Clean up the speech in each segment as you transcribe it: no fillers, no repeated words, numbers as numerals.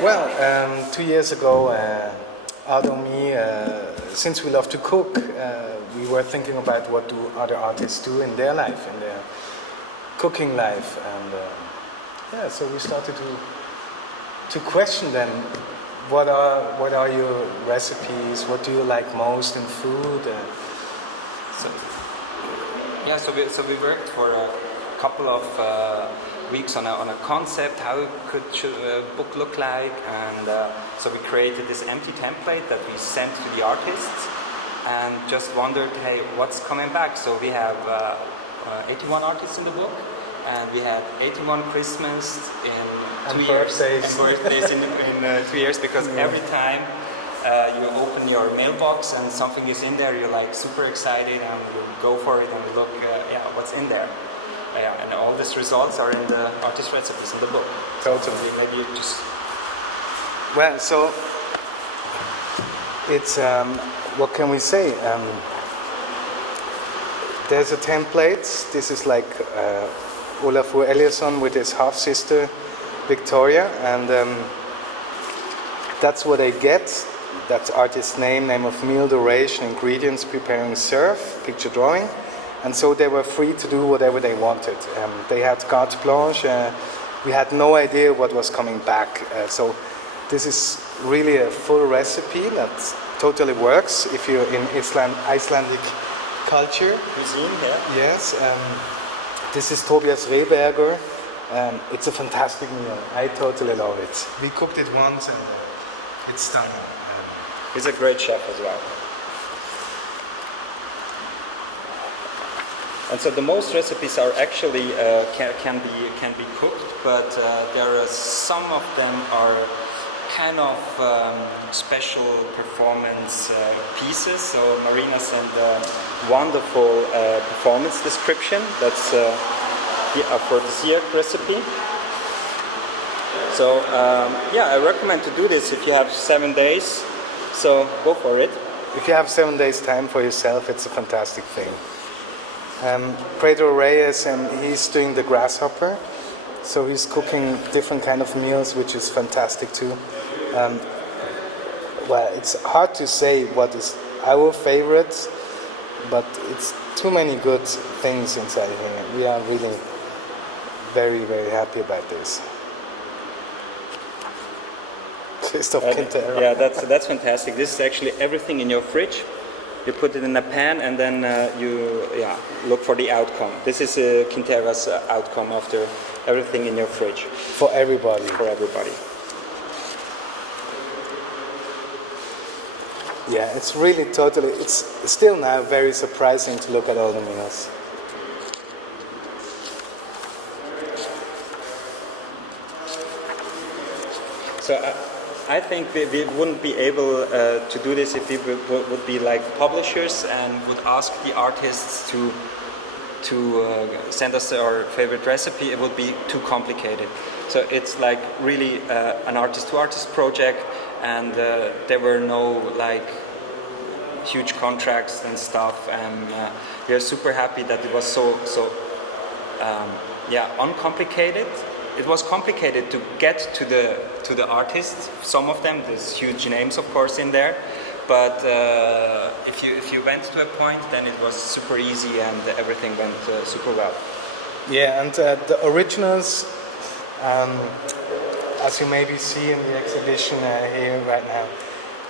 Well, 2 years ago, Art and me, since we love to cook, we were thinking about what do other artists do in their life, in their cooking life, and so we started to question them. What are your recipes? What do you like most in food? So we worked for a couple of weeks on a concept. How should a book look like? And so we created this empty template that we sent to the artists, and just wondered, hey, what's coming back? So we have 81 artists in the book, and we had 81 Christmas in 2 years, and birthdays in 2 years, because every time you open your mailbox and something is in there, you're like super excited and you go for it and you look, what's in there. And all these results are in the artist recipes in the book. Totally. So maybe you just... Well, so it's, what can we say? There's a template. This is like Olaf Breuning with his half-sister Victoria, and that's what I get. That's artist's name of meal, duration, ingredients, preparing, serve, picture drawing. And so they were free to do whatever they wanted. They had carte blanche. We had no idea what was coming back. So this is really a full recipe that totally works if you're in Icelandic culture. Cuisine, yeah. Yes. This is Tobias Rehberger. It's a fantastic meal. I totally love it. We cooked it once and it's stunning. He's a great chef as well. And so the most recipes are actually can be cooked, but there are some of them are kind of special performance pieces. So Marina sent a wonderful performance description. That's the aphrodisiac recipe. So I recommend to do this if you have 7 days. So go for it. If you have 7 days time for yourself, it's a fantastic thing. Pedro Reyes, he's doing the grasshopper, so he's cooking different kind of meals, which is fantastic too. Well, it's hard to say what is our favorite, but it's too many good things inside here. We are really very, very happy about this. Yeah, that's fantastic. This is actually everything in your fridge. You put it in a pan and then you look for the outcome. This is Quintera's outcome after everything in your fridge. For everybody. For everybody. Yeah, it's really totally, it's still now very surprising to look at all the meals. So I think we wouldn't be able to do this if we would be like publishers and would ask the artists to send us our favorite recipe. It would be too complicated. So it's like really an artist-to-artist project, and there were no like huge contracts and stuff. And we are super happy that it was so uncomplicated. It was complicated to get to the artists. Some of them, there's huge names, of course, in there. But if you went to a point, then it was super easy and everything went super well. Yeah, and the originals, as you maybe see in the exhibition here right now,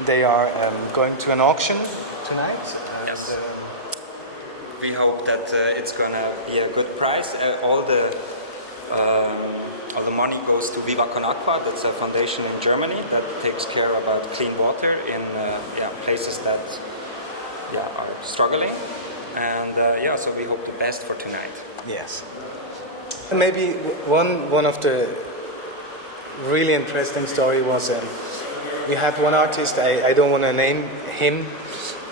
they are going to an auction tonight. Yes. We hope that it's gonna be a good price. All the money goes to Viva Con Agua. That's a foundation in Germany that takes care about clean water in places that are struggling. And so we hope the best for tonight. Yes. Maybe one of the really interesting story was we had one artist, I don't want to name him,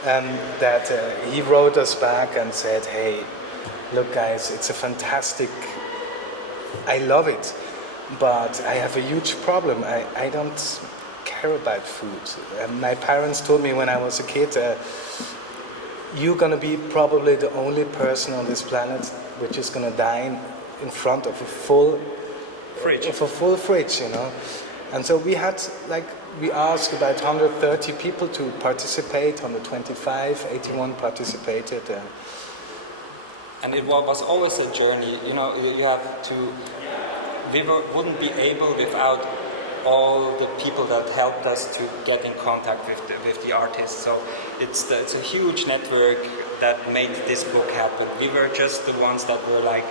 that he wrote us back and said, hey, look guys, it's a fantastic, I love it, but I have a huge problem. I don't care about food. My parents told me when I was a kid, you're going to be probably the only person on this planet which is going to die in front of a full fridge, you know. And so we asked about 130 people to participate. 125, 81 participated. And it was always a journey. You know, you have to. We wouldn't be able without all the people that helped us to get in contact with the artists. So it's a huge network that made this book happen. We were just the ones that were like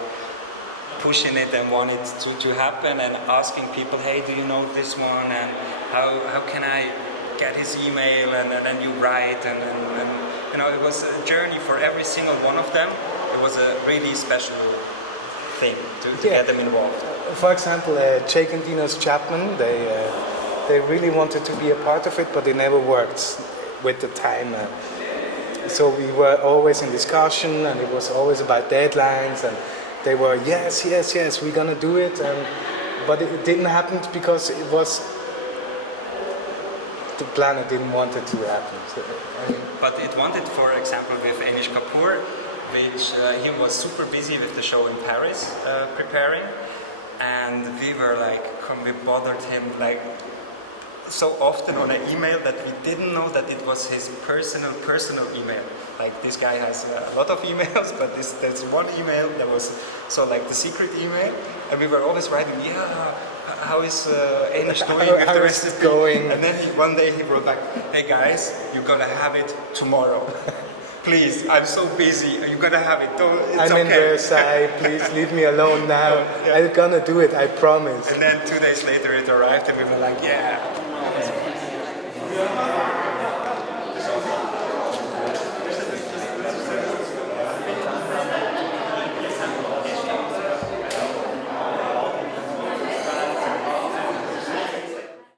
pushing it and wanted to happen and asking people, hey, do you know this one? And how can I get his email? And then you write. And you know, it was a journey for every single one of them. It was a really special thing to get them involved. For example, Jake and Dinos Chapman, they really wanted to be a part of it, but they never worked with the time. So we were always in discussion, and it was always about deadlines, and they were, yes, we're going to do it. But it didn't happen because it was, the planet didn't want it to happen. So, but it wanted, for example, with Anish Kapoor, which he was super busy with the show in Paris preparing, and we were like, we bothered him like so often on an email that we didn't know that it was his personal email. Like, this guy has a lot of emails, but there's one email that was so like the secret email, and we were always writing, how is Anish doing with the recipe? Going? And then one day he wrote back, hey guys, you're gonna have it tomorrow. Please, I'm so busy. You're gonna have it. I'm in Versailles. Please leave me alone now. I'm gonna do it. I promise. And then 2 days later it arrived, and we were like, yeah.